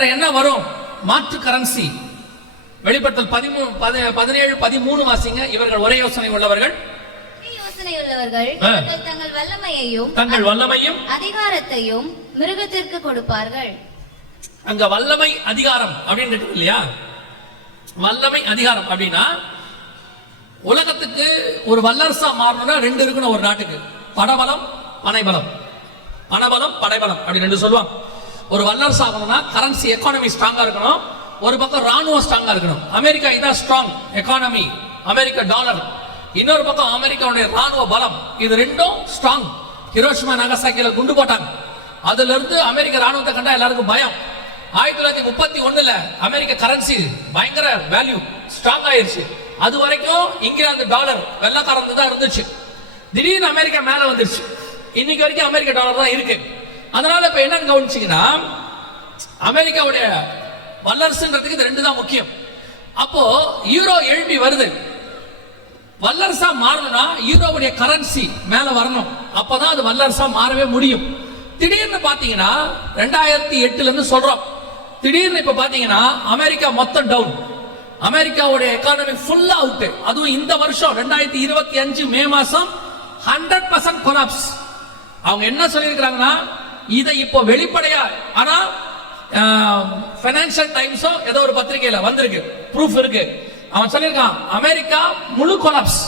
வேற என்ன வரும்? மாற்று கரன்சி வெளிப்படுத்தல் பதிமூணு பதி- பதினேழு பதிமூணு வாசிங்க. இவர்கள் ஒரே யோசனை உள்ளவர்கள். தங்கள் வல்லமையையும் தங்கள் வல்லமையும் அதிகாரத்தையும் மிருகத்திற்கு கொடுப்பார்கள். அங்க வல்லமை அதிகாரம் அப்படின்னு இருக்கு இல்லையா? வல்லமை அதிகாரம் அப்படின்னா உலகத்துக்கு ஒரு வல்லரசா மாறணும்னா ரெண்டு இருக்கணும் ஒரு நாட்டுக்கு. படபலம் பனைபலம். பணபலம் படைபலம். அப்படி ரெண்டு சொல்லுவாங்க. ஒரு வல்லரசு ஆகணும்னா கரன்சி எக்கானமி ஸ்ட்ராங்கா இருக்கணும். ஒரு பக்கம் ராணுவம் ஸ்ட்ராங்கா இருக்கணும். அமெரிக்கா இதான் ஸ்ட்ராங் எக்கானமி அமெரிக்க டாலர் இன்னொரு பக்கம் அமெரிக்காவுடைய ராணுவ பலம். இது ரெண்டும் ஸ்ட்ராங் ஹிரோஷிமா நகசாக்கில குண்டு போட்டாங்க. அதுல இருந்து அமெரிக்க ராணுவத்தை கண்டா எல்லாருக்கும் பயம். ஆயிரத்தி தொள்ளாயிரத்தி முப்பத்தி ஒண்ணுல அமெரிக்க கரன்சி பயங்கர வேல்யூ ஸ்ட்ராங் ஆயிருச்சு. அது வரைக்கும் இங்கிலாந்து டாலர் வெள்ளக்காரந்து தான் இருந்துச்சு. திடீர்னு அமெரிக்கா மேல வந்துருச்சு. இன்னைக்கு வரைக்கும் அமெரிக்க டாலர் தான் இருக்கு. அதனால இப்ப என்னன்னு கவனிச்சீங்கன்னா அமெரிக்காவுடைய வல்லரசுன்றதுக்கு இது ரெண்டு தான் முக்கியம். அப்போ யூரோ எழுப்பி வருது. வல்லரசா மாறணும்னா யூரோவுடைய கரன்சி மேல வரணும். அப்பதான் அது வல்லரசா மாறவே முடியும். திடீர்னு பாத்தீங்கன்னா ரெண்டாயிரத்தி எட்டுல இருந்து சொல்றோம். திடீர்னு இப்ப பாத்தீங்கன்னா அமெரிக்கா மொத்தம் டவுன் அமெரிக்காவுடைய எக்கானமி ஃபுல்லா அவுட் அதுவும் இந்த வருஷம் ரெண்டாயிரத்தி இருபத்தி அஞ்சு மே மாசம் ஹண்ட்ரட் பர்சன்ட் கொலாப்ஸ் அவங்க என்ன சொல்லியிருக்கிறாங்கன்னா இதை இப்போ வெளிப்படையா ஆனா ஃபைனான்சியல் டைம்ஸோ ஏதோ ஒரு பத்திரிகையில வந்திருக்கு. ப்ரூஃப் இருக்கு. அவன் சொல்லியிருக்கான் அமெரிக்கா முழு கொலாப்ஸ்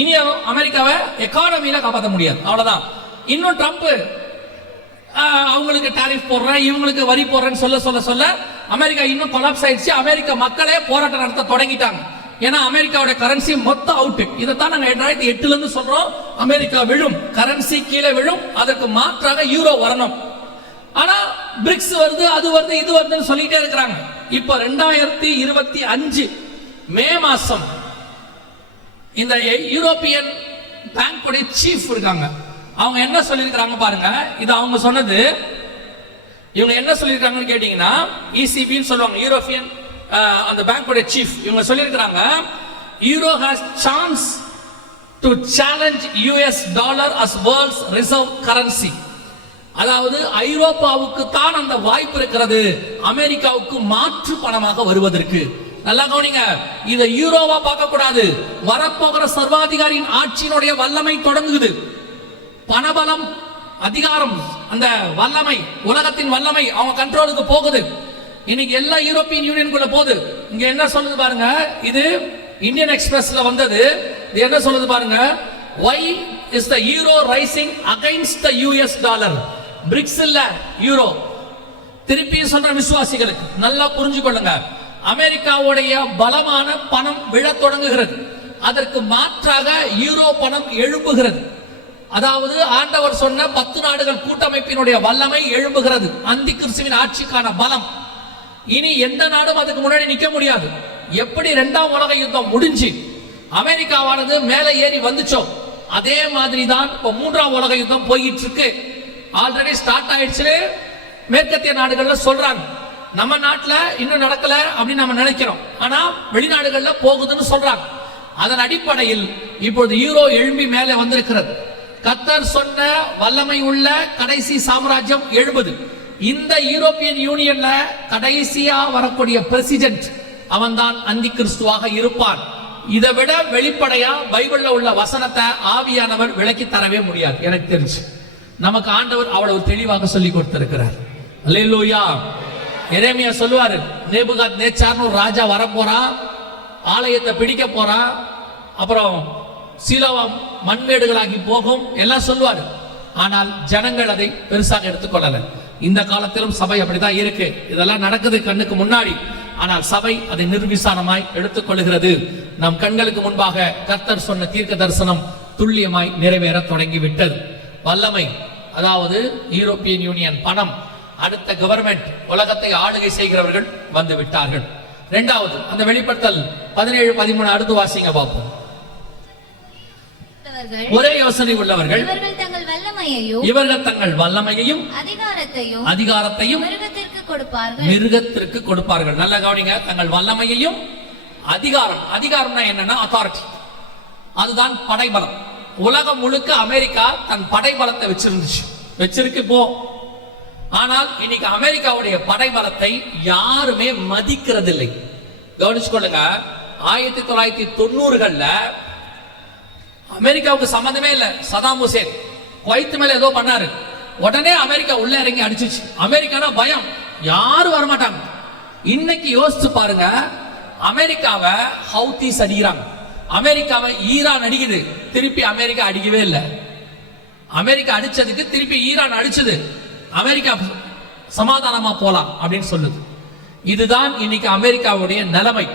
இனி அமெரிக்காவை எக்கானமியில காப்பாற்ற முடியாது. அவ்வளவுதான். இன்னும் ட்ரம்ப் அவங்களுக்கு டாரிஃப் போடுறேன் இவங்களுக்கு வரி போடுறேன்னு சொல்ல சொல்ல சொல்ல அமெரிக்கா இன்னும் கொலாப்ஸ் ஆயிடுச்சு. அமெரிக்க மக்களே போராட்டம் நடத்த தொடங்கிட்டாங்க. ஏன்னா அமெரிக்காவோட கரன்சி மொத்தம் அவுட் இதைத்தான் நாங்க ரெண்டாயிரத்தி எட்டுல இருந்து சொல்றோம். அமெரிக்கா விழும். கரன்சி கீழே விழும். அதற்கு மாற்றாக யூரோ வரணும். ஆனா பிரிக்ஸ் வருது அது வருது இது வருதுன்னு சொல்லிட்டே இருக்கிறாங்க. இப்ப ரெண்டாயிரத்தி இருபத்தி அஞ்சு மே மாசம் இந்த யூரோப்பியன் பேங்குடைய சீஃப் இருக்காங்க. அவங்க என்ன சொல்லியிருக்கிறாங்க பாருங்க. இது அவங்க சொன்னது. இவங்க என்ன சொல்லியிருக்காங்கன்னு கேட்டீங்கன்னா இசிபின்னு சொல்லுவாங்க. யூரோப்பியன் அந்த பேங்கோட சீஃப் இவங்க சொல்லியிருக்கிறாங்க euro has chance to challenge US dollar as world's reserve currency அதாவது ஐரோப்பாவுக்கு தான் அந்த வாய்ப்பு இருக்கிறது அமெரிக்காவுக்கு மாற்று பணமாக வருவதற்கு. நல்லா கவனிங்க இதை யூரோவா பார்க்க கூடாது வரப்போகிற சர்வாதிகாரியின் ஆட்சியினுடைய வல்லமை தொடங்குது. பணபலம் அதிகாரம் அந்த வல்லமை உலகத்தின் வல்லமை அவங்க கண்ட்ரோலுக்கு போகுது. இன்னைக்கு எல்லா யூரோப்பியன் யூனியனுக்குள்ள போகுது. இங்க என்ன சொல்லுது பாருங்க? இது இந்தியன் எக்ஸ்பிரஸ்ல வந்தது. இது என்ன சொல்லுது பாருங்க? Why is the euro rising against the US dollar BRICS இல்ல யூரோ திருப்பி சொல்ற விசுவாசிகளுக்கு. நல்லா புரிஞ்சுக்கொள்ளுங்க. அமெரிக்காவுடைய பலமான பணம் விழத் தொடங்குகிறது. அதற்கு மாற்றாக யூரோ பணம் எழும்புகிறது. அதாவது ஆண்டவர் சொன்ன பத்து நாடுகள் கூட்டமைப்பினுடைய வல்லமை எழும்புகிறது. அந்தி கிறிஸ்துவின் ஆட்சிக்கான பலம். இனி எந்த நாடும் அதுக்கு முன்னாடி நிக்க முடியாது. எப்படி இரண்டாம் உலக யுத்தம் முடிஞ்சு அமெரிக்காவானது மேலே ஏறி வந்துச்சோ அதே மாதிரி தான் இப்போ மூன்றாம் உலக யுத்தம் போயிட்டு இருக்கு ஆல்ரெடி ஸ்டார்ட் ஆயிடுச்சு மேற்கத்திய நாடுகள்ல சொல்றாங்க. நம்ம நாட்டுல இன்னும் நடக்கல அப்படின்னு நம்ம நினைக்கிறோம். ஆனா வெளிநாடுகள்ல போகுதுன்னு சொல்றாங்க. அதன் அடிப்படையில் இப்பொழுது யூரோ எழும்பி மேலே வந்திருக்கிறது. கத்தர் சொன்ன வல்லமை உள்ள கடைசி சாம்ராஜ்யம் எழுபது. இந்த யூரோப்பியன் யூனியன்ல கடைசியா வரக்கூடிய பிரசிடென்ட் அவன்தான் அந்தி கிறிஸ்துவாக இருப்பான். இதை விட வெளிப்படையா பைபிள்ல உள்ள வசனத்தை ஆவியானவர் விளக்கி தரவே முடியாது. எனக்கு தெரிஞ்சு. நமக்கு ஆண்டவர் அவ்வளவு தெளிவாக சொல்லி கொடுத்திருக்கிறார். அல்லேலூயா எரேமியா சொல்லுவாரு நேபுகாத் நேச்சார்னு ஒரு ராஜா வரப்போறான் ஆலயத்தை பிடிக்க போறான் அப்புறம் சீலோவம் மண்மேடுகளாகி போகும் எல்லாம் சொல்லுவாரு. ஆனால் ஜனங்கள் அதை பெருசாக எடுத்துக்கொள்ளல. இந்த காலத்திலும் சபை அப்படிதான் இருக்கு. இதெல்லாம் நடக்குது கண்ணுக்கு முன்னாடி. ஆனால் சபை அதை நிர்விசாரமாய் எடுத்துக்கொள்கிறது. நம் கண்களுக்கு முன்பாக கர்த்தர் சொன்ன தீர்க்க தரிசனம் துல்லியமாய் நிறைவேற தொடங்கி விட்டது வல்லமை அதாவது யூரோப்பியன் யூனியன் பணம் அடுத்த கவர்மெண்ட் உலகத்தை ஆளுகை செய்கிறவர்கள் வந்து விட்டார்கள். இரண்டாவது அந்த வெளிப்படுத்தல் பதினேழு பதிமூணு அடுத்து வாசிங்க பார்ப்போம். ஒரே யோசனை உள்ளவர்கள் வல்லமையையும் இவர்கள் தங்கள் வல்லமையையும் அதிகாரத்தையும் அதிகாரத்தையும் மிருகத்திற்கு கொடுப்பார்கள். மிருகத்திற்கு கொடுப்பார்கள். நல்ல கவனிங்க. தங்கள் வல்லமையையும் அதிகாரம். அதிகாரம்னா என்னன்னா அத்தாரிட்டி அதுதான் படைபலம். உலகம் முழுக்க அமெரிக்கா தன் படைபலத்தை வச்சிருந்துச்சு. வச்சிருக்கு இப்போ ஆனால் இன்னைக்கு அமெரிக்காவுடைய படைபலத்தை யாருமே மதிக்கிறதில்லை. கவனிச்சுக்கொள்ளுங்க. ஆயிரத்தி தொள்ளாயிரத்தி தொண்ணூறுகள்ல அமெரிக்காவுக்கு சம்மந்தமே இல்ல. Saddam Hussein. குவைத் மேல ஏதோ பண்ணாரு. உடனே அமெரிக்கா உள்ள இறங்கி அடிச்சிச்சு. அமெரிக்கானா பயம். யாரும் வரமாட்டாங்க. இன்னைக்கு யோசிச்சு பாருங்க. அமெரிக்காவை ஹவுத்தீஸ் அடிக்கிறாங்க. அமெரிக்காவை ஈரான் அடிக்குது. திருப்பி அமெரிக்கா அடிக்கவே இல்லை. அமெரிக்கா அடிச்சதுக்கு திருப்பி ஈரான் அடிச்சது. அமெரிக்கா சமாதானமா போலாம் அப்படின்னு சொல்லுது. இதுதான் இன்னைக்கு அமெரிக்காவுடைய நிலைமை.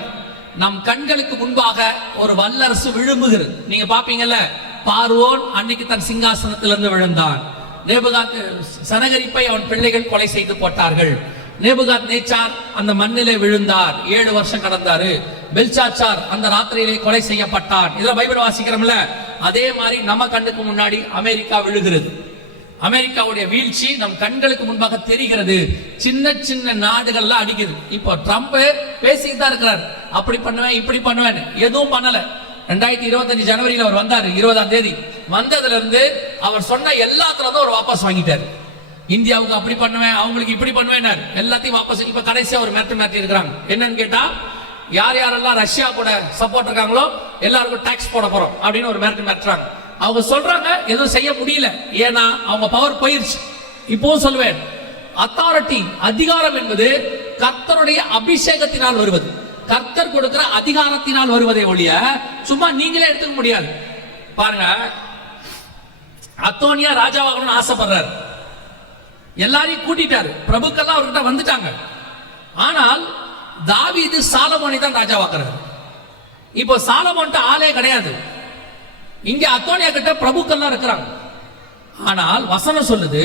நம் கண்களுக்கு முன்பாக ஒரு வல்லரசு விழும்புகிறது. நீங்க பாப்பீங்கல்ல? பார்வோன் அன்னைக்கு தன் சிங்காசனத்திலிருந்து விழுந்தான். நேபுகாத் சனகரிப்பை அவன் பிள்ளைகள் கொலை செய்து போட்டார்கள். நேபுகாத் நேச்சார் அந்த மண்ணிலே விழுந்தார். ஏழு வருஷம் கடந்தாரு. பெல்சாச்சார் அந்த ராத்திரியிலே கொலை செய்யப்பட்டான். இதுல பைபிள் வாசிக்கிறோம்ல? அதே மாதிரி நம்ம கண்ணுக்கு முன்னாடி அமெரிக்கா விழுகிறது. அமெரிக்காவுடைய வீழ்ச்சி நம் கண்களுக்கு முன்பாக தெரிகிறது. சின்ன சின்ன நாடுகள்லாம் அடிக்குது. இப்போ ட்ரம்ப் பேசிட்டு தான் இருக்கிறார். அப்படி பண்ணுவேன் இப்படி பண்ணுவேன் எதுவும் பண்ணல. ரெண்டாயிரத்தி இருபத்தஞ்சு ஜனவரியில் அவர் வந்தார் இருபதாம் தேதி. வந்ததுல இருந்து அவர் சொன்ன எல்லாத்துலேருந்து அவர் வாபஸ் வாங்கிட்டார். இந்தியாவுக்கு அப்படி பண்ணுவேன் அவங்களுக்கு இப்படி பண்ணுவேன் எல்லாத்தையும் வாபஸ் இப்ப கடைசியா ஒரு மிரட்டு மிரட்டி இருக்கிறாங்க. என்னன்னு கேட்டா யார் யாரெல்லாம் ரஷ்யா கூட சப்போர்ட் இருக்காங்களோ எல்லாருக்கும் டாக்ஸ் போட போறோம் அப்படின்னு ஒரு மிரட்டு மேட்டுறாங்க அவங்க சொல்றாங்க எதுவும் செய்ய முடியல. ஏன்னா அவங்க பவர் போயிருச்சு. இப்போவும் சொல்லுவேன் அத்தாரிட்டி அதிகாரம் என்பது கர்த்தருடைய அபிஷேகத்தினால் வருவது. கர்த்தர் கொடுக்கிற அதிகாரத்தினால் வருவதை ஒழிய சும்மா நீங்களே எடுத்துக்க முடியாது. பாருங்க அத்தோனியா ராஜாவாகணும்னு ஆசைப்படுறாரு. எல்லாரையும் கூட்டிட்டாரு. பிரபுக்கெல்லாம் அவர்கிட்ட வந்துட்டாங்க. ஆனால் தாவீது சாலமோனை தான் ராஜாவாக்குறாரு. இப்போ சாலமோன்ட்ட ஆளே கிடையாது. இங்க அத்தோனியா கிட்ட பிரபுக்கள்லாம் இருக்கிறாங்க. ஆனால் வசனம் சொல்லுது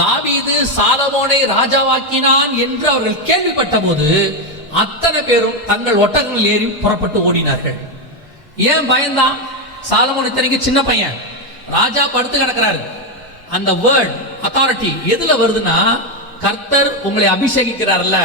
தாவீது சாலமோனை ராஜாவாக்கினான் என்று அவர்கள் கேள்விப்பட்ட போது அத்தனை பேரும் தங்கள் ஒட்டகங்கள் ஏறி புறப்பட்டு ஓடினார்கள். ஏன் பயந்தான்? சாலமோன் இத்தனைக்கு சின்ன பையன். ராஜா படுத்து கிடக்கிறாரு. அந்த வேர்ட் அத்தாரிட்டி எதுல வருதுன்னா கர்த்தர் உங்களை அபிஷேகிக்கிறார்ல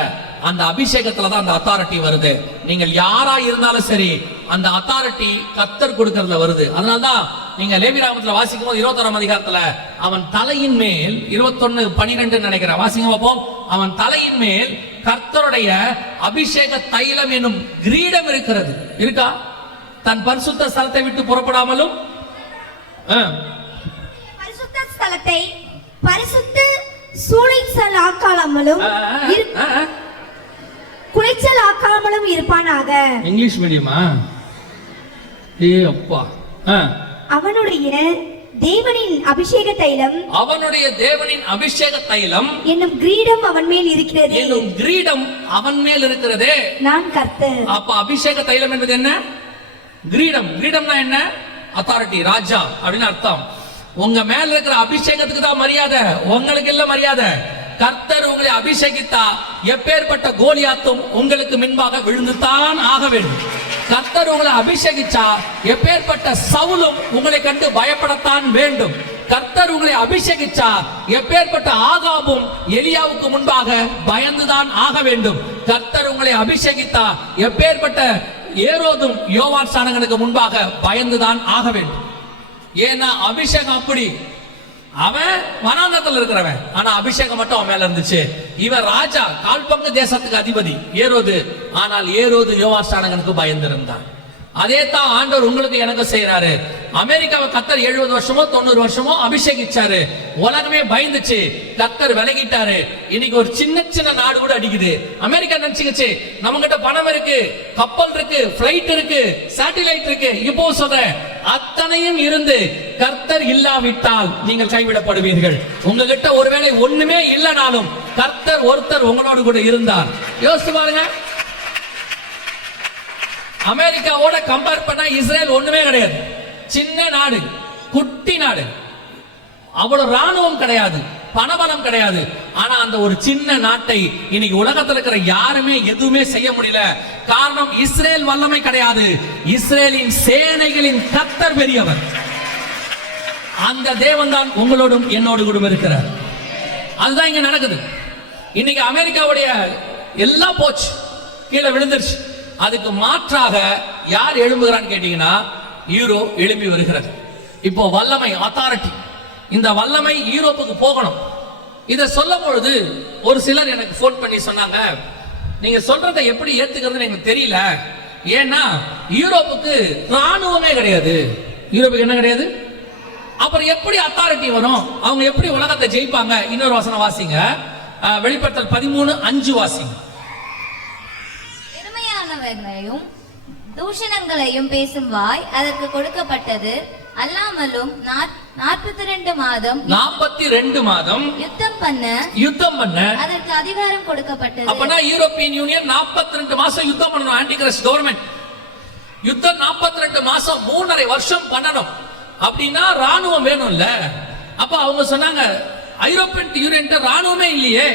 அந்த அபிஷேகத்துல தான் அந்த அத்தாரிட்டி வருது. நீங்கள் யாரா இருந்தாலும் சரி அந்த அத்தாரிட்டி கர்த்தர் கொடுக்கறதுல வருது. அதனாலதான் நீங்க லேபிராமத்துல வாசிக்கும் போது இருபத்தொராம் அதிகாரத்துல அவன் தலையின் மேல் இருபத்தொன்னு பனிரெண்டு நினைக்கிறேன். வாசிங்க பார்ப்போம். அவன் தலையின் மேல் கர்த்தருடைய அபிஷேக தைலம் என்னும் கிரீடம் இருக்கிறது. இருக்கா? தன் பரிசுத்த ஸ்தலத்தை விட்டு புறப்படாமலும்? ஆ, பரிசுத்த ஸ்தலத்தை பரிசுத்த சூளைச்சல் ஆக்காமலும். குலைச்சல் ஆக்காமலும் இருப்பானாக? இங்கிலீஷ் மீடியமா ஏ அப்பா. ஆ. அவனுடைய தேவனின் அபிஷேக தைலம். அவனுடைய தேவனின் அபிஷேக தைலம் என்னும் கிரீடம் அவன் மேல் இருக்கிறது. என்னும் கிரீடம் அவன் மேல் இருக்கிறதே. நான் கர்த்தர். அப்ப அபிஷேக தைலம் என்பது என்ன? கிரீடம். கிரீடம்னா என்ன? அத்தாரிட்டி ராஜா அப்படின்னு அர்த்தம். உங்க மேல இருக்கிற அபிஷேகத்துக்கு தான் மரியாதை. உங்களுக்கு இல்ல மரியாதை. கர்த்தர் உங்களை அபிஷேகித்தா எப்பேற்பட்ட கோலியாத்தும் உங்களுக்கு முன்பாக விழுந்துதான் ஆக வேண்டும். கர்த்தர் உங்களை அபிஷேகிச்சா எப்பேற்பட்ட சவுலும் உங்களை கண்டு பயப்படத்தான் வேண்டும். கர்த்தர் உங்களை அபிஷேகிச்சா எப்பேற்பட்ட ஆகாபும் எலியாவுக்கு முன்பாக பயந்துதான் ஆக வேண்டும். கர்த்தர் உங்களை அபிஷேகித்தா எப்பேற்பட்ட ஏரோதும் யோவான் சாணகனுக்கு முன்பாக பயந்துதான் ஆக வேண்டும். ஏன்னா அபிஷேகம் அப்படி. அவன் வனாந்தத்தில் இருக்கிறவன். ஆனா அபிஷேகம் மட்டும் அவன் மேல இருந்துச்சு. இவன் ராஜா கால்பங்கு தேசத்துக்கு அதிபதி ஏரோது. ஆனால் ஏரோது யோவான் பயந்திருந்தான். அதே தான் ஆண்டவர் உங்களுக்கு எனக்கு செய்யறாரு அமெரிக்காவை கத்தர் எழுபது வருஷமோ தொண்ணூறு வருஷமோ அபிஷேகிச்சாரு. உலகமே பயந்துச்சு. கத்தர் விலகிட்டாரு. இன்னைக்கு ஒரு சின்ன சின்ன நாடு கூட அடிக்குது. அமெரிக்கா நினைச்சுக்கிச்சு நம்ம கிட்ட பணம் இருக்கு கப்பல் இருக்கு பிளைட் இருக்கு சேட்டிலைட் இருக்கு. இப்போ சொல்றேன் அத்தனையும் இருந்து கர்த்தர் இல்லாவிட்டால் நீங்கள் கைவிடப்படுவீர்கள். உங்ககிட்ட ஒருவேளை ஒண்ணுமே இல்லைனாலும் கர்த்தர் ஒருத்தர் உங்களோடு கூட இருந்தார். யோசிச்சு பாருங்க. அமெரிக்காவோட கம்பேர் பண்ணா இஸ்ரேல் ஒண்ணுமே கிடையாது. சின்ன நாடு குட்டி நாடு. அவ்வளவு ராணுவம் கிடையாது பணபலம் கிடையாது. ஆனா அந்த ஒரு சின்ன நாட்டை இன்னைக்கு உலகத்துல இருக்கிற யாருமே எதுவுமே செய்ய முடியல. காரணம் இஸ்ரேல் வல்லமை கிடையாது. இஸ்ரேலின் சேனைகளின் கத்தர் பெரியவர். அந்த தேவன் தான் உங்களோடும் என்னோடு கூட இருக்கிறார். அதுதான் இங்க நடக்குது. இன்னைக்கு அமெரிக்காவுடைய எல்லாம் போச்சு. கீழே விழுந்துருச்சு. அதுக்கு மாற்றாக யார் எழும்புகிறான்னு கேட்டீங்கன்னா ஹீரோ எழும்பி வருகிறது. இப்போ வல்லமை அத்தாரிட்டி இந்த வல்லமை யூரோப்புக்கு போகணும். இதை சொல்லும் பொழுது ஒரு சிலர் எனக்கு ஃபோன் பண்ணி சொன்னாங்க நீங்க சொல்றதை எப்படி ஏத்துக்கிறதுன்னு எனக்கு தெரியல. ஏன்னா யூரோப்புக்கு ராணுவமே கிடையாது. யூரோப்புக்கு என்ன கிடையாது? அப்புறம் எப்படி அத்தாரிட்டி வரும்? அவங்க எப்படி உலகத்தை ஜெயிப்பாங்க? இன்னொரு வசனம் வாசிங்க. வெளிப்படுத்தல் பதிமூணு அஞ்சு வாசிங்க. பெருமையானவர்களையும் தூஷணங்களையும் பேசும் வாய் அதற்கு கொடுக்கப்பட்டது. அல்லாமலும் நாற்பத்தி ரெண்டு மாதம் நாற்பத்தி ரெண்டு மாதம் யுத்தம் பண்ண யுத்தம் பண்ண. அதற்கு அதிகாரம் கொடுக்கப்பட்டது. அப்பனா யூரோப்பியன் யூனியன் 42 ரெண்டு மாசம் யுத்தம் பண்ணணும் ஆன்டிகிரஸ் கவர்மெண்ட் யுத்தம் 42 ரெண்டு மாசம் மூணரை வருஷம் பண்ணணும். அப்படின்னா ராணுவம் வேணும்ல. அப்ப அவங்க சொன்னாங்க ஐரோப்பியன் யூனியன் ராணுவமே இல்லையே.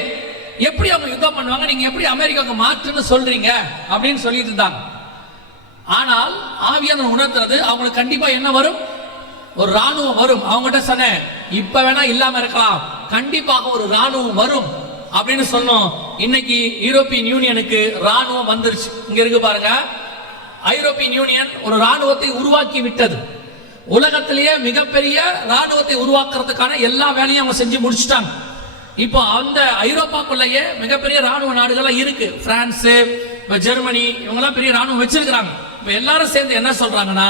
எப்படி அவங்க யுத்தம் பண்ணுவாங்க? நீங்க எப்படி அமெரிக்காவுக்கு மாற்றுன்னு சொல்றீங்க? அப்படின்னு சொல்லிட்டு இருந்தாங்க. ஆனால் ஆவியான உணர்த்துறது அவங்களுக்கு கண்டிப்பா என்ன வரும்? ஒரு ராணுவம் வரும். அவங்ககிட்ட சொன்னேன் இப்ப வேணா இல்லாம இருக்கலாம். கண்டிப்பாக ஒரு ராணுவம் வரும் அப்படின்னு சொன்னோம். இன்னைக்கு யூரோப்பியன் யூனியனுக்கு ராணுவம் வந்துருச்சு. இங்க இருக்கு பாருங்க. ஐரோப்பியன் யூனியன் ஒரு ராணுவத்தை உருவாக்கி விட்டது. உலகத்திலேயே மிகப்பெரிய ராணுவத்தை உருவாக்குறதுக்கான எல்லா வேலையும் அவங்க செஞ்சு முடிச்சுட்டாங்க. இப்போ அந்த ஐரோப்பாக்குள்ளேயே மிகப்பெரிய ராணுவ நாடுகள்லாம் இருக்கு. பிரான்ஸ் இப்போ ஜெர்மனி இவங்கெல்லாம் பெரிய ராணுவம் வச்சிருக்கிறாங்க. இப்போ எல்லாரும் சேர்ந்து என்ன சொல்றாங்கன்னா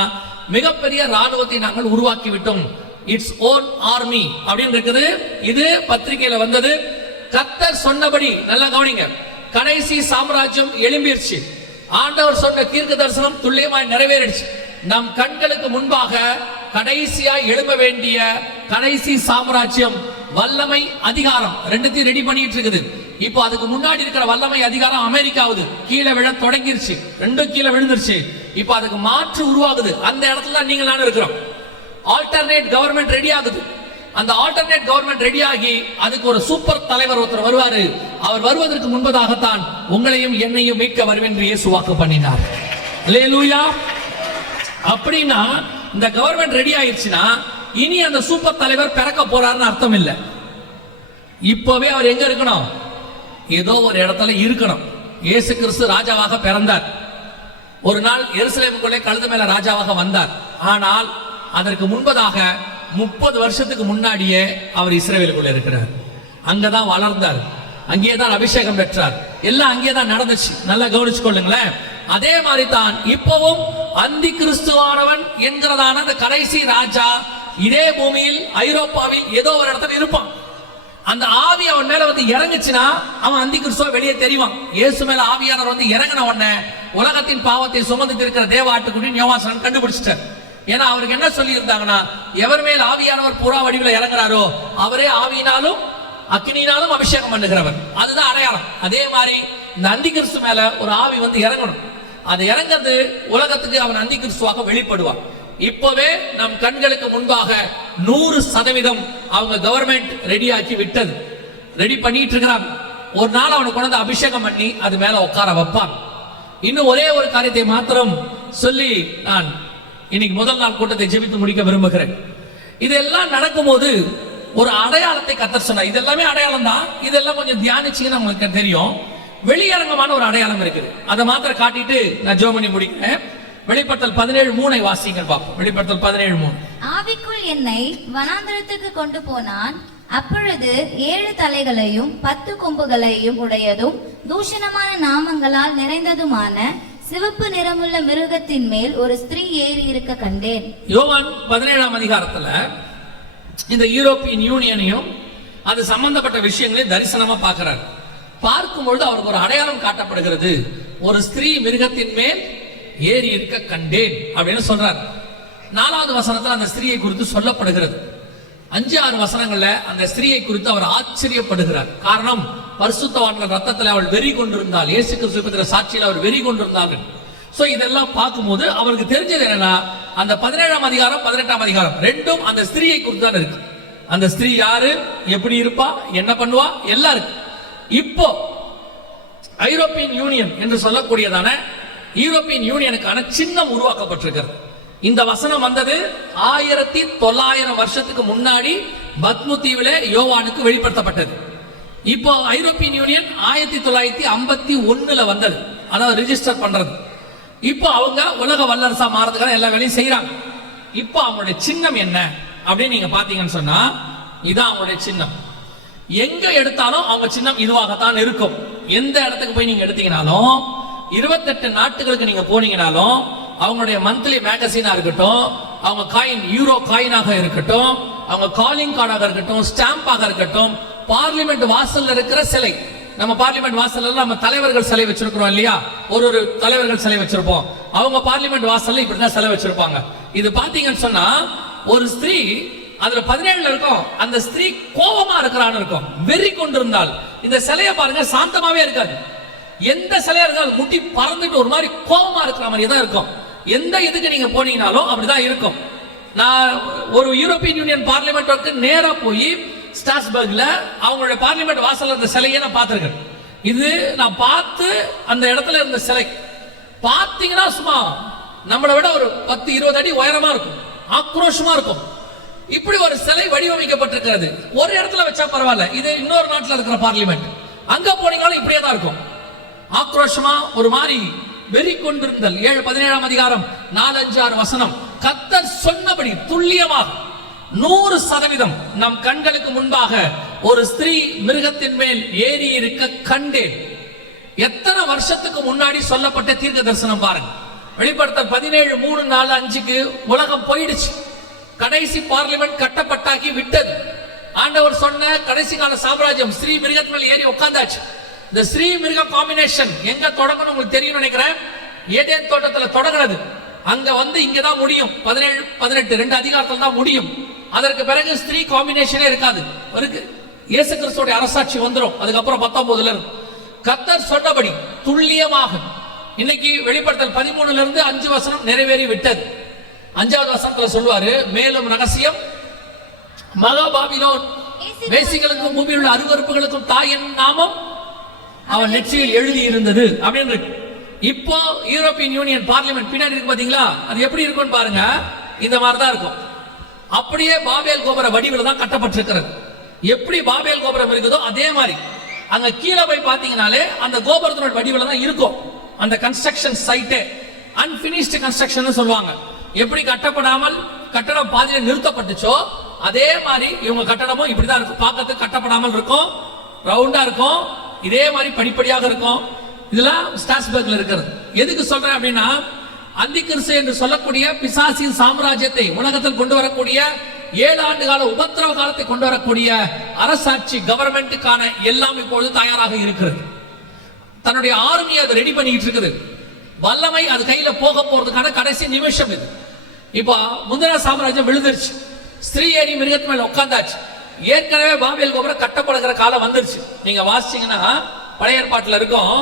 மிகப்பெரிய ராணுவத்தை நாங்கள் உருவாக்கி விட்டோம் இட்ஸ் ஓன் ஆர்மி அப்படின்னு இருக்குது. இது பத்திரிகையில வந்தது. கத்தர் சொன்னபடி நல்லா கவனிங்க. கடைசி சாம்ராஜ்யம் எழும்பிருச்சு. ஆண்டவர் சொன்ன தீர்க்க தரிசனம் துல்லியமாய் நிறைவேறிடுச்சு. நம் கண்களுக்கு முன்பாக கடைசியா எழும்ப வேண்டிய கடைசி சாம்ராஜ்யம் வல்லமை அதிகாரம் ரெண்டுத்தையும் ரெடி பண்ணிட்டு இருக்குது இப்போ அதுக்கு முன்னாடி இருக்கிற வல்லமை அதிகாரம் அமெரிக்காவுது. கீழே விழ தொடங்கிருச்சு. ரெண்டும் கீழே விழுந்துருச்சு. இப்போ அதுக்கு மாற்று உருவாகுது. அந்த இடத்துல தான் நீங்கள் நானும் இருக்கிறோம். ஆல்டர்னேட் கவர்மெண்ட் ரெடி ஆகுது. அந்த ஆல்டர்னேட் கவர்மெண்ட் ரெடி ஆகி அதுக்கு ஒரு சூப்பர் தலைவர் ஒருத்தர் வருவாரு. அவர் வருவதற்கு முன்பதாகத்தான் உங்களையும் என்னையும் மீட்க வருவேன் என்று இயேசு வாக்கு பண்ணினார். அப்படின்னா இந்த கவர்மெண்ட் ரெடி ஆயிடுச்சுன்னா இனி அந்த சூப்பர் தலைவர் பிறக்க போறாருன்னு அர்த்தம் இல்லை இப்பவே அவர் எங்க இருக்கணும்? ஏதோ ஒரு இடத்துல இருக்கணும். இயேசு கிறிஸ்து ராஜாவாக பிறந்தார். ஒரு நாள் எருசலேமுக்குள்ளே கழுத மேல ராஜாவாக வந்தார். ஆனால் அதற்கு முன்பதாக முப்பது வருஷத்துக்கு முன்னாடியே அவர் இஸ்ரேலுக்குள்ள இருக்கிறார். அங்கதான் வளர்ந்தார். அங்கே தான் அபிஷேகம் பெற்றார். எல்லாம் அங்கேயே தான் நடந்துச்சு. நல்லா கவனிச்சு கொள்ளுங்களேன். அதே மாதிரி தான் இப்பவும் அந்தி கிறிஸ்துவானவன் என்கிறதான அந்த கடைசி ராஜா இதே பூமியில் ஐரோப்பாவில் ஏதோ ஒரு இடத்துல இருப்பான். அந்த ஆவி அவன் மேல வந்து இறங்குச்சுன்னா அவன் அந்தி கிறிஸ்துவ வெளியே தெரிவான். இயேசு மேல ஆவியானவர் வந்து இறங்கின உடனே உலகத்தின் பாவத்தை சுமந்து இருக்கிற தேவ ஆட்டுக்குட்டி யோகாசனம் கண்டுபிடிச்சிட்டார். ஏன்னா அவருக்கு என்ன சொல்லி இருந்தாங்கன்னா எவர் மேல் ஆவியானவர் புறா வடிவில் இறங்குறாரோ அவரே ஆவியினாலும் அக்னினாலும் அபிஷேகம் பண்ணுகிறவர். அதுதான் அடையாளம். அதே மாதிரி இந்த அந்தி கிறிஸ்து மேல ஒரு ஆவி வந்து இறங்கணும். அது இறங்குறது உலகத்துக்கு அவன் அந்தி கிறிஸ்துவாக வெளிப்படுவான். இப்பவே நம் கண்களுக்கு முன்பாக நூறு சதவீதம் அவங்க கவர்மெண்ட் ரெடியாக்கி விட்டது. ரெடி பண்ணிட்டு இருக்கிறாங்க. ஒரு நாள் அவனுக்கு கொண்டு அபிஷேகம் பண்ணி அது மேல உட்கார வைப்பான் இன்னும் ஒரே ஒரு காரியத்தை மாத்திரம் சொல்லி நான் இன்னைக்கு முதல் நாள் கூட்டத்தை ஜெபித்து முடிக்க விரும்புகிறேன். இதெல்லாம் நடக்கும்போது ஒரு அடையாளத்தை கத்தர் சொன்னார். இதெல்லாமே அடையாளம் தான். இதெல்லாம் கொஞ்சம் தியானிச்சீங்கன்னா உங்களுக்கு தெரியும். வெளியரங்கமான ஒரு அடையாளம் இருக்குது. அதை மாத்திரம் காட்டிட்டு நான் ஜோ பண்ணி முடிக்கிறேன். வெளிப்படுத்தல் பதினேழு மூணை வாசிங்கள் பார்ப்போம். வெளிப்படுத்தல் பதினேழு மூணு ஆவிக்குள் என்னை வனாந்தரத்துக்கு கொண்டு போனான். அப்பொழுது ஏழு தலைகளையும் பத்து கொம்புகளையும் உடையதும் தூஷணமான நாமங்களால் நிறைந்ததுமான சிவப்பு நிறமுள்ள மிருகத்தின் மேல் ஒரு ஸ்திரீ ஏறி இருக்க கண்டேன். யோவான் பதினேழாம் அதிகாரத்துல இந்த யூரோப்பியன் யூனியனையும் அது சம்பந்தப்பட்ட விஷயங்களையும் தரிசனமா பார்க்கிறார். பார்க்கும் பொழுது அவருக்கு ஒரு அடையாளம் காட்டப்படுகிறது. ஒரு ஸ்திரீ மிருகத்தின் மேல் ஏறி இருக்க கண்டேன் அப்படின்னு சொல்றார். நாலாவது வசனத்தில் அந்த ஸ்திரீயை குறித்து சொல்லப்படுகிறது. அஞ்சு ஆறு வசனங்கள்ல அந்த ஸ்திரீயை குறித்து அவர் ஆச்சரியப்படுகிறார். காரணம் பரிசுத்தவான்கள் ரத்தத்தில் அவள் வெறி கொண்டிருந்தாள். இயேசு கிறிஸ்துவ சாட்சியில் அவர் வெறி கொண்டிருந்தார்கள். ஸோ இதெல்லாம் பார்க்கும்போது அவருக்கு தெரிஞ்சது என்னன்னா அந்த பதினேழாம் அதிகாரம் பதினெட்டாம் அதிகாரம் ரெண்டும் அந்த ஸ்திரீயை குறித்து தான் இருக்கு. அந்த ஸ்திரீ யாரு? எப்படி இருப்பா? என்ன பண்ணுவா? எல்லாம் இருக்கு இப்போ ஐரோப்பியன் யூனியன் என்று சொல்லக்கூடியதான யூரோப்பியன் யூனியனுக்கான சின்னம் உருவாக்கப்பட்டிருக்கிறது. இந்த வசனம் வந்தது ஆயிரத்தி தொள்ளாயிரம் வருஷத்துக்கு முன்னாடி பத்மு தீவுல யோவானுக்கு வெளிப்படுத்தப்பட்டது. இப்போ ஐரோப்பியன் யூனியன் ஆயிரத்தி தொள்ளாயிரத்தி ஐம்பத்தி ஒன்னுல வந்தது. அதாவது ரிஜிஸ்டர் பண்றது. இப்போ அவங்க உலக வல்லரசா மாறதுக்கான எல்லா வேலையும் செய்யறாங்க இப்போ அவங்களுடைய சின்னம் என்ன? அப்படின்னு நீங்க பாத்தீங்கன்னு சொன்னா இதான் அவங்களுடைய சின்னம். எங்க எடுத்தாலும் அவங்க சின்னம் இதுவாகத்தான் இருக்கும். எந்த இடத்துக்கு போய் நீங்க எடுத்தீங்கனாலும் இருபத்தெட்டு நாட்டுகளுக்கு நீங்க போனீங்கனாலும் அவங்களுடைய மந்த்லி மேகசினா இருக்கட்டும் அவங்க காயின் யூரோ காயினாக இருக்கட்டும் அவங்க காலிங் கார்டாக இருக்கட்டும் ஸ்டாம்பாக இருக்கட்டும் பார்லிமெண்ட் வாசல்ல இருக்கிற சிலை. நம்ம பார்லிமெண்ட் வாசல்ல நம்ம தலைவர்கள் சிலை வச்சிருக்கிறோம் இல்லையா? ஒரு ஒரு தலைவர்கள் சிலை வச்சிருப்போம். அவங்க பார்லிமெண்ட் வாசல்ல இப்படிதான் சிலை வச்சிருப்பாங்க. இது பாத்தீங்கன்னு சொன்னா ஒரு ஸ்திரீ அதுல பதினேழுல இருக்கும். அந்த ஸ்திரீ கோபமா இருக்கிறான்னு இருக்கும். வெறி கொண்டிருந்தால். இந்த சிலையை பாருங்க சாந்தமாவே இருக்காது. எந்த சிலையா இருந்தாலும் முட்டி பறந்துட்டு ஒரு மாதிரி கோபமா இருக்கிற மாதிரி தான் இருக்கும். எந்த இதுக்கு நீங்க போனீங்கனாலும் அப்படிதான் இருக்கும். நான் ஒரு யூரோப்பியன் யூனியன் பார்லிமெண்ட்டுக்கு நேரா போய் ஸ்டாஸ்பர்க்ல அவங்களுடைய பார்லிமெண்ட் வாசல் இருந்த சிலையை நான் பார்த்துருக்கேன். இது நான் பார்த்து அந்த இடத்துல இருந்த சிலை. பார்த்தீங்கன்னா சும்மா நம்மளை விட ஒரு பத்து இருபது அடி உயரமா இருக்கும். ஆக்ரோஷமா இருக்கும். இப்படி ஒரு சிலை வடிவமைக்கப்பட்டிருக்கிறது. ஒரு இடத்துல வச்சா பரவாயில்ல. இது இன்னொரு நாட்டில் இருக்கிற பார்லிமெண்ட் அங்க போனீங்களும் இப்படியே தான் இருக்கும். ஆக்ரோஷமா ஒரு மாதிரி வெறி கொண்டிருந்தல் ஏழு பதினேழாம் அதிகாரம் நாலு அஞ்சு ஆறு வசனம். கத்தர் சொன்னபடி துல்லியமாக நூறு சதவீதம் நம் கண்களுக்கு முன்பாக ஒரு ஸ்திரீ மிருகத்தின் மேல் ஏறி இருக்க கண்டேன். எத்தனை வருஷத்துக்கு முன்னாடி சொல்லப்பட்ட தீர்க்க தரிசனம் பாருங்க. வெளிப்படுத்த பதினேழு மூணு நாலு அஞ்சுக்கு உலகம் போயிடுச்சு. கடைசி பார்லிமெண்ட் கட்டப்பட்டாக்கி விட்டது. ஆண்டவர் சொன்ன கடைசி கால சாம்ராஜ்யம் ஸ்ரீ மிருகத்தின் மேல் ஏறி உட்காந்தாச்சு இந்த ஸ்ரீ மிருக காம்பினேஷன் எங்க தொடங்கணும் உங்களுக்கு தெரியும் நினைக்கிறேன்? ஏதேன் தோட்டத்துல தொடங்குறது அங்க வந்து இங்க தான் முடியும். பதினேழு பதினெட்டு ரெண்டு அதிகாரத்துல தான் முடியும். அதற்கு பிறகு ஸ்திரீ காம்பினேஷனே இருக்காது. இருக்கு இயேசு கிறிஸ்துவோட அரசாட்சி வந்துரும். அதுக்கப்புறம் பத்தொன்பதுல இருந்து. கத்தர் சொன்னபடி துல்லியமாக. இன்னைக்கு வெளிப்படுத்தல் பதிமூணுல இருந்து அஞ்சு வசனம் நிறைவேறி விட்டது. அஞ்சாவது வசனத்துல சொல்வாரு மேலும் ரகசியம். மகாபாபிலோன் வேசிகளுக்கும் பூமியில் உள்ள அருவருப்புகளுக்கும் தாயின் நாமம் அவன் நெற்றியில் எழுதி இருந்தது அப்படின்னு இருக்கு இப்போ யூரோப்பியன் யூனியன் பார்லிமெண்ட் பின்னாடி இருக்கு பாத்தீங்களா? அது எப்படி இருக்கும்னு பாருங்க. இந்த மாதிரி தான் இருக்கும். அப்படியே பாபேல் கோபுர வடிவில் தான் கட்டப்பட்டிருக்கிறது. எப்படி பாபேல் கோபுரம் இருக்குதோ அதே மாதிரி. அங்க கீழே போய் பாத்தீங்கனாலே அந்த கோபுரத்தினோட வடிவில் தான் இருக்கும். அந்த கன்ஸ்ட்ரக்ஷன் சைட்டே அன்பினிஷ்டு கன்ஸ்ட்ரக்ஷன் சொல்லுவாங்க. எப்படி கட்டப்படாமல் கட்டடம் பாதியில நிறுத்தப்பட்டுச்சோ அதே மாதிரி இவங்க கட்டடமும் இப்படிதான் இருக்கும். பார்க்கறதுக்கு கட்டப்படாமல் இருக்கும். ரவுண்டா இருக்கும். இதே மாதிரி படிப்படியாக இருக்கும். இதெல்லாம் ஸ்டாஸ்பர்க்ல இருக்கிறது. எதுக்கு சொல்றேன் அப்படின்னா அந்திகிறிஸ்து என்று சொல்லக்கூடிய பிசாசின் சாம்ராஜ்யத்தை உலகத்தில் கொண்டு வரக்கூடிய ஏழு ஆண்டு கால உபத்திரவ காலத்தை கொண்டு வரக்கூடிய அரசாட்சி கவர்மெண்ட்டுக்கான எல்லாம் இப்பொழுது தயாராக இருக்கிறது. தன்னுடைய ஆர்மியை அதை ரெடி பண்ணிட்டு இருக்குது. வல்லமை அது கையில போக போறதுக்கான கடைசி நிமிஷம் இது. இப்போ முந்தின சாம்ராஜ்யம் விழுந்துருச்சு. ஸ்ரீ ஏரி மிருகத்து மேல உட்காந்தாச்சு ஏற்கனவே பாபியல் கோபுரம் கட்டப்படுகிற காலம் வந்துருச்சு. நீங்க வாசிச்சீங்கன்னா பழைய ஏற்பாட்டுல இருக்கும்.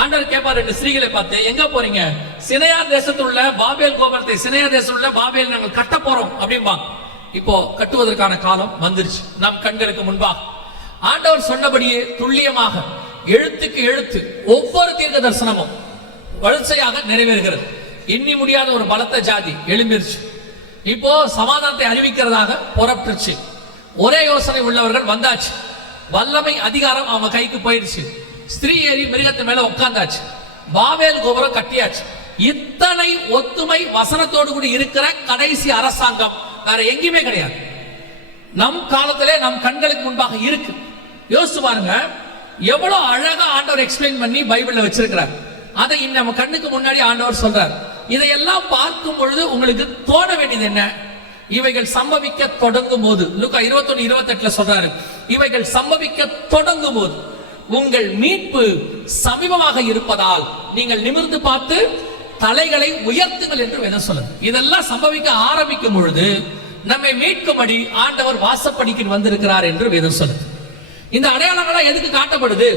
ஆண்டவர் கேட்பார் ரெண்டு ஸ்திரீகளை பார்த்து எங்க போறீங்க? சினையார் தேசத்தில் உள்ள பாபேல் கோபுரத்தை சினையார் தேசத்தில் உள்ள பாபேல் நாங்கள் கட்ட போறோம் அப்படிம்பாங்க. இப்போ கட்டுவதற்கான காலம் வந்துருச்சு. நம் கண்களுக்கு முன்பாக ஆண்டவர் சொன்னபடியே துல்லியமாக எழுத்துக்கு எழுத்து ஒவ்வொரு தீர்க்க தரிசனமும் வரிசையாக நிறைவேறுகிறது. எண்ணி முடியாத ஒரு பலத்த ஜாதி எழும்பிருச்சு. இப்போ சமாதானத்தை அறிவிக்கிறதாக புறப்பட்டுச்சு ஒரே யோசனை உள்ளவர்கள் வந்தாச்சு. வல்லமை அதிகாரம் அவங்க கைக்கு போயிடுச்சு. ஸ்திரீ ஏறி மிருகத்து மேல உட்கார்ந்தாச்சு. பாவேல் கோபுரம் கட்டியாச்சு. இத்தனை ஒத்துமை வசனத்தோடு கூட இருக்கிற கடைசி அரசாங்கம் வேற எங்கேயுமே கிடையாது. நம் காலத்திலே நம் கண்களுக்கு முன்பாக இருக்கு. யோசிச்சு பாருங்க. எவ்வளவு அழகா ஆண்டவர் எக்ஸ்பிளைன் பண்ணி பைபிள்ல வச்சிருக்கிறார். அதை இன்னும் நம்ம கண்ணுக்கு முன்னாடி ஆண்டவர் சொல்றார். இதையெல்லாம் பார்க்கும் பொழுது உங்களுக்கு தோண வேண்டியது என்ன? இவைகள் சம்பவிக்க தொடங்கும் போது லுக்கா இருபத்தொன்னு இருபத்தெட்டுல சொல்றாரு இவைகள் சம்பவிக்க தொடங்கும் போது உங்கள் மீட்பு சமீபமாக இருப்பதால் நீங்கள் நிமிர்ந்து பார்த்து தலைகளை உயர்த்துங்கள் என்று வேதம் சொல்லுது. இதெல்லாம் சம்பவிக்க ஆரம்பிக்கும் பொழுது நம்மை மீட்கும்படி ஆண்டவர் வாசப்படிக்கு வந்திருக்கிறார் என்று வேதம் சொல்லுது. இந்த அடையாளங்கள்லாம் எதுக்கு காட்டப்படுது?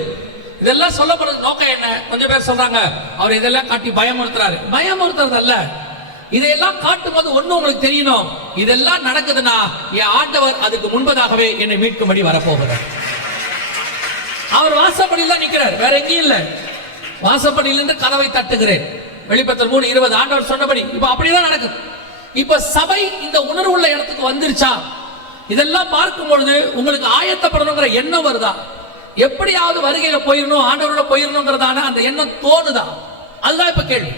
இதெல்லாம் சொல்லப்படுறது நோக்கம் என்ன? கொஞ்சம் பேர் சொல்றாங்க அவர் இதெல்லாம் காட்டி பயமுறுத்துறாரு. பயமுறுத்துறது அல்ல இதையெல்லாம் காட்டும் போது ஒண்ணு உங்களுக்கு தெரியணும். இதெல்லாம் நடக்குதுன்னா என் ஆண்டவர் அதுக்கு முன்பதாகவே என்னை மீட்கும்படி வரப்போகிறார். அவர் வாசப்படியில் தான் நிற்கிறார் வேற எங்கேயும் இல்லை. வாசப்படியில் இருந்து கதவை தட்டுகிறேன். வெளிப்பத்தல் மூணு இருபது. ஆண்டவர் சொன்னபடி இப்ப அப்படிதான் நடக்குது. இப்ப சபை இந்த உணர்வுள்ள இடத்துக்கு வந்துருச்சா? இதெல்லாம் பார்க்கும் பொழுது உங்களுக்கு ஆயத்தப்படணுங்கிற எண்ணம் வருதா? எப்படியாவது வருகையில போயிடணும் ஆண்டவரோட போயிடணுங்கிறதான அந்த எண்ணம் தோணுதா? அதுதான் இப்ப கேள்வி.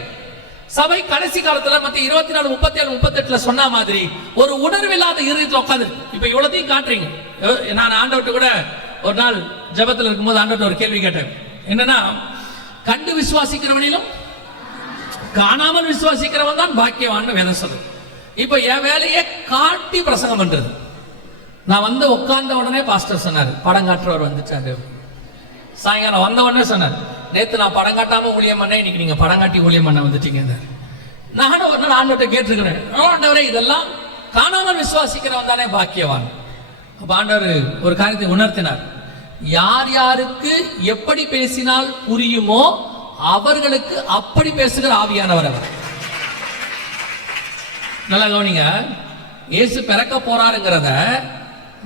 சபை கடைசி காலத்துல மத்த இருபத்தி நாலு முப்பத்தி ஏழு முப்பத்தி எட்டுல சொன்ன மாதிரி ஒரு உணர்வில்லாத இறுதியில் உட்காந்து இப்ப இவ்வளத்தையும் காட்டுறீங்க. நான் ஆண்டவர்கிட்ட கூட ஒரு நாள் ஜெபத்துல இருக்கும்போது ஆண்டவர்ட்ட ஒரு கேள்வி கேட்டேன். என்னன்னா கண்டு விசுவாசிக்கிறவனிலும் காணாமல் விசுவாசிக்கிறவன் தான் பாக்கியவான் வேதம் சொல்லு இப்ப என் வேலையை காட்டி பிரசங்கம் பண்றது. நான் வந்து உட்கார்ந்த உடனே பாஸ்டர் சொன்னார் படம் காட்டுறவர் வந்துட்டாரு. சாயங்காலம் வந்த உடனே சொன்னார் நேத்து நான் படம் காட்டாம ஊழியம் பண்ணேன் இன்னைக்கு நீங்க படம் காட்டி ஊழியம் பண்ண வந்துட்டீங்க நானும் ஒரு நாள் ஆண்டவர்கிட்ட கேட்டிருக்கிறேன் ஆண்டவரே இதெல்லாம் காணாமல் விசுவாசிக்கிறவன் தானே பாக்கியவான். அப்ப ஆண்டவர் ஒரு காரியத்தை உணர்த்தினார். யார் யாருக்கு எப்படி பேசினால் புரியுமோ அவர்களுக்கு அப்படி பேசுகிற ஆவியானவர் அவர். நல்லா கவனிங்க இயேசு பிறக்க போறாருங்கிறத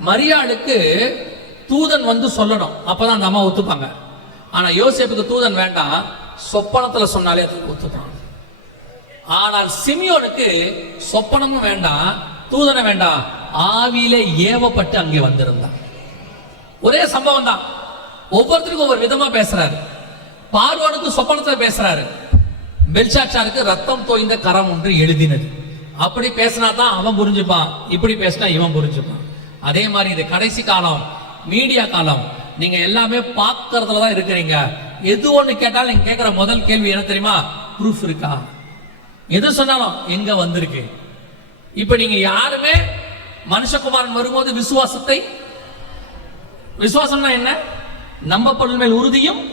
மரியாளுக்கு தூதன் வந்து சொல்லணும். அப்பதான் அந்த அம்மா ஒத்துப்பாங்க. ஆனா யோசேப்புக்கு தூதன் வேண்டாம். சொப்பனத்துல சொன்னாலே அதுக்கு ஒத்துப்பான். ஆனால் சிமியோனுக்கு சொப்பனமும் வேண்டாம் தூதனை வேண்டாம். ஆவியிலே ஏவப்பட்டு அங்கே வந்திருந்தான். ஒரே சம்பவம் தான் ஒவ்வொருத்தருக்கும் ஒவ்வொரு விதமா பேசுறாரு. பார்வனுக்கு சொப்பனத்துல பேசுறாரு. பெல்சாட்சாருக்கு ரத்தம் தோய்ந்த கரம் ஒன்று எழுதினது. அப்படி பேசினா தான் அவன் புரிஞ்சுப்பான். இப்படி பேசினா இவன் புரிஞ்சுப்பான். அதே மாதிரி இது கடைசி காலம் மீடியா காலம். நீங்க எல்லாமே பார்க்கறதுல தான் இருக்கிறீங்க. எது ஒண்ணு கேட்டாலும் நீங்க கேட்கிற முதல் கேள்வி என்ன தெரியுமா? ப்ரூஃப் இருக்கா? எது சொன்னாலும் எங்க வந்திருக்கு? இப்ப நீங்க யாருமே மனுஷகுமாரன் வரும்போது விசுவாசத்தை விசுவாசம்னா என்ன? நம்பப்படும் மேல் உறுதியும்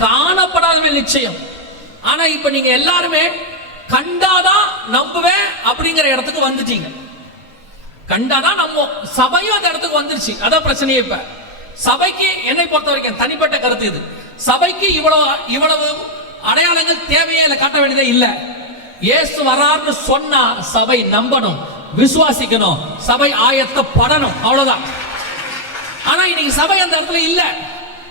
காணப்படாத மேல் நிச்சயம். ஆனா இப்ப நீங்க எல்லாருமே கண்டாதான் நம்புவேன் அப்படிங்கிற இடத்துக்கு வந்துட்டீங்க. கண்டாதான் நம்ம சபையும் அந்த இடத்துக்கு வந்துருச்சு. அதான் பிரச்சனையே இப்ப. சபைக்கு என்னை பொறுத்த வரைக்கும் தனிப்பட்ட கருத்து இது. சபைக்கு இவ்வளவு இவ்வளவு அடையாளங்கள் தேவையே இல்லை காட்ட வேண்டியதே இல்லை. இயேசு வரார்னு சொன்னா சபை நம்பணும் விசுவாசிக்கணும் சபை ஆயத்தப்படணும் அவ்வளவுதான். ஆனா இன்னைக்கு சபை அந்த இடத்துல இல்ல.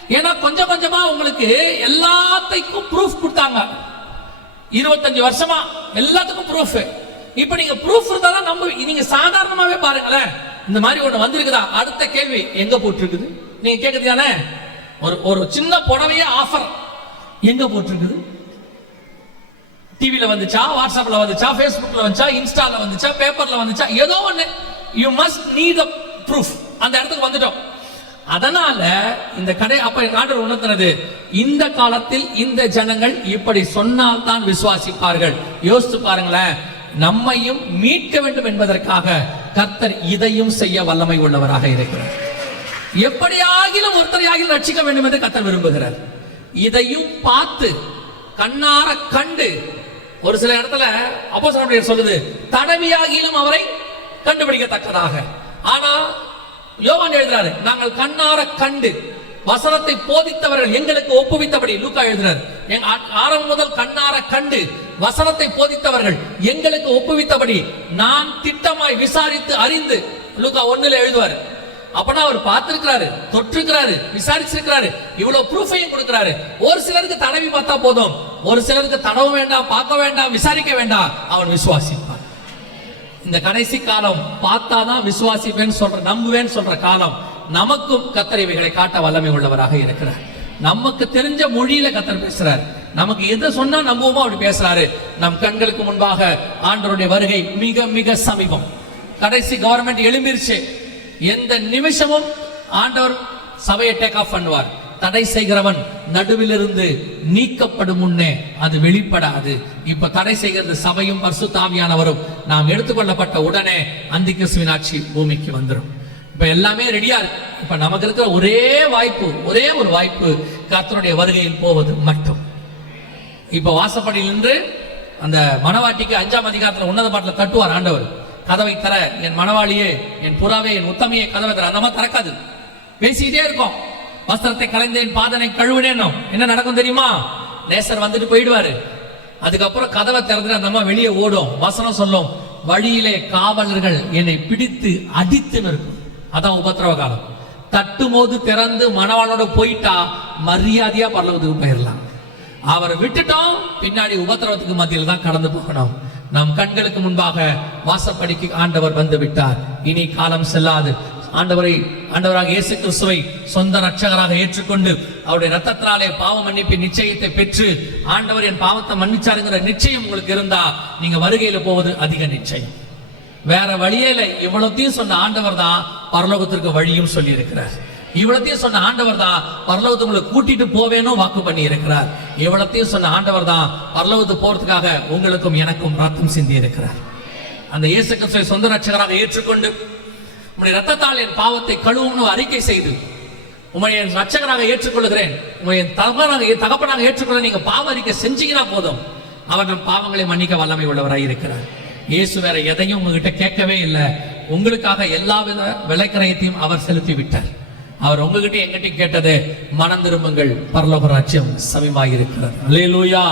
ஏன்னா கொஞ்சம் கொஞ்சமா உங்களுக்கு எல்லாத்தைக்கும் ப்ரூஃப் கொடுத்தாங்க. இருபத்தஞ்சு வருஷமா எல்லாத்துக்கும் ப்ரூஃப் இப்ப நீங்க ப்ரூஃப் இருந்தா தான் நம்ப நீங்க சாதாரணமாவே பாருங்களேன். இந்த மாதிரி ஒண்ணு வந்திருக்குதா? அடுத்த கேள்வி எங்க போட்டிருக்குது? நீங்க கேக்குது தானே? ஒரு ஒரு சின்ன புடவையே ஆஃபர் எங்க போட்டிருக்குது? டிவியில வந்துச்சா? வாட்ஸ்அப்ல வந்துச்சா? ஃபேஸ்புக்ல வந்துச்சா? இன்ஸ்டால வந்துச்சா? பேப்பர்ல வந்துச்சா? ஏதோ ஒண்ணு. You must need a proof அந்த இடத்துக்கு வந்துட்டோம். அதனால இந்த கடை அப்ப ஆண்டவர் உணர்த்தினது இந்த காலத்தில் இந்த ஜனங்கள் இப்படி சொன்னால் தான் விசுவாசிப்பார்கள். யோசித்து பாருங்களேன். நம்மையும் மீட்க வேண்டும் என்பதற்காக கர்த்தர் இதையும் செய்ய வல்லமை உள்ளவராக இருக்கிறார். எப்படியாகிலும் ஒருத்தரையாகிலும் ரட்சிக்க வேண்டும் என்று கத்தர் விரும்புகிறார். இதையும் பார்த்து கண்ணார கண்டு ஒரு சில இடத்துல அப்போ சொல்லுது தடவியாகிலும் அவரை கண்டுபிடிக்கத்தக்கதாக. ஆனா யோவான் எழுதுறாரு நாங்கள் கண்ணார கண்டு வசனத்தை போதித்தவர்கள் எங்களுக்கு ஒப்புவித்தபடி லூக்கா எழுதுறாரு ஆரம்பம் முதல் கண்ணார கண்டு வசனத்தை போதித்தவர்கள் எங்களுக்கு ஒப்புவித்தபடி நான் திட்டமாய் விசாரித்து அறிந்து லூக்கா ஒன்னுல எழுதுவார் அப்பனா அவர் பார்த்திருக்கிறாரு தொற்றிருக்கிறாரு விசாரிச்சிருக்கிறாரு இவ்வளவு ப்ரூஃபையும் கொடுக்கிறாரு. ஒரு சிலருக்கு தடவி பார்த்தா போதும். ஒரு சிலருக்கு தடவ வேண்டாம் பார்க்க வேண்டாம் விசாரிக்க வேண்டாம். அவன் விசுவாசிப்பான் இந்த கடைசி காலம் பார்த்தாதான் விசுவாசிப்பேன்னு சொல்ற நம்புவேன் சொல்ற காலம் நமக்கும் கத்தர் இவைகளை காட்ட வல்லமை உள்ளவராக இருக்கிறார். நமக்கு தெரிஞ்ச மொழியில கத்தர் பேசுறார். நமக்கு எதை சொன்னா நம்புவோமோ அப்படி பேசுறாரு. நம் கண்களுக்கு முன்பாக ஆண்டருடைய வருகை மிக மிக சமீபம். கடைசி கவர்மெண்ட் எழும்பிருச்சு. எந்த நிமிஷமும் ஆண்டவர் சபையை டேக் ஆஃப் பண்ணுவார். தடை செய்கிறவன் நடுவிலிருந்து நீக்கப்படும் முன்னே அது வெளிப்படாது. இப்ப தடை செய்கிறது சபையும் பரிசுத்தாவியானவரும் நாம் எடுத்துக்கொள்ளப்பட்ட உடனே அந்த கிறிஸ்துவின் பூமிக்கு வந்துடும் இப்ப எல்லாமே ரெடியா இருக்கு. இப்ப நமக்கு இருக்கிற ஒரே வாய்ப்பு ஒரே ஒரு வாய்ப்பு கர்த்தனுடைய வருகையில் போவது மட்டும். இப்ப வாசப்படியில் நின்று அந்த மனவாட்டிக்கு அஞ்சாம் அதிகாரத்தில் உன்னத பாட்டில் தட்டுவார் ஆண்டவர். கதவை தர என் மணவாளியே என் புறாவே என் உத்தமையே கதவை தர. அந்த மாதிரி திறக்காது. பேசிக்கிட்டே இருக்கும். வஸ்திரத்தை கலைந்தேன் பாதனை கழுவினேன்னும் என்ன நடக்கும் தெரியுமா? நேசர் வந்துட்டு போயிடுவாரு. அதுக்கப்புறம் கதவை திறந்துட்டு அந்த அம்மா வெளியே ஓடும். வசனம் சொல்லும். வழியிலே காவலர்கள் என்னை பிடித்து அடித்து நிற்கும் அதான் உபத்திரவ காலம். தட்டுமோது திறந்து மணவாளோட போயிட்டா மரியாதையா பரலோகத்துக்கு போயிடலாம் அவரை விட்டுட்டோம். பின்னாடி உபத்திரவத்துக்கு மத்தியில் தான் கடந்து போகணும். நம் கண்களுக்கு முன்பாக வாசப்படிக்கு ஆண்டவர் வந்து விட்டார் இனி காலம் செல்லாது. ஆண்டவரை ஆண்டவராக இயேசு கிறிஸ்துவை சொந்த ரட்சகராக ஏற்றுக்கொண்டு அவருடைய ரத்தத்தினாலே பாவ மன்னிப்பின் நிச்சயத்தை பெற்று ஆண்டவர் என் பாவத்தை மன்னிச்சாருங்கிற நிச்சயம் உங்களுக்கு இருந்தா நீங்க வருகையில போவது அதிக நிச்சயம். வேற வழியே இல்லை. இவ்வளவுத்தையும் சொன்ன ஆண்டவர் தான் பரலோகத்திற்கு வழியும் சொல்லி இருக்கிறார் இவ்வளத்தையும் சொன்ன ஆண்டவர் தான் பரலோகத்துக்கு உங்களை கூட்டிட்டு போவேனும் வாக்கு பண்ணி இருக்கிறார். இவ்வளத்தையும் சொன்ன ஆண்டவர் தான் பரலவத்து போறதுக்காக உங்களுக்கும் எனக்கும் ரத்தம் சிந்தி இருக்கிறார். அந்த இயேசு கிறிஸ்துவை சொந்த ரட்சகராக ஏற்றுக்கொண்டு உங்களுடைய ரத்தத்தால் என் பாவத்தை கழுவும்னு அறிக்கை செய்து உம்மை என் ரட்சகராக ஏற்றுக்கொள்கிறேன் உங்களை என் தகப்பனாக தகப்பனாக ஏற்றுக்கொள்ள நீங்க பாவ அறிக்கை செஞ்சீங்கன்னா போதும். அவர் நம் பாவங்களை மன்னிக்க வல்லமை உள்ளவராய் இருக்கிறார். இயேசு வேற எதையும் உங்ககிட்ட கேட்கவே இல்லை. உங்களுக்காக எல்லா வித விலைக்கரையத்தையும் அவர் செலுத்தி விட்டார் அவர் உங்ககிட்ட எங்கிட்ட கேட்டது மனம் திரும்புங்கள் பரலோக ராஜ்யம் சமயமாக இருக்கிறது அல்லேலூயா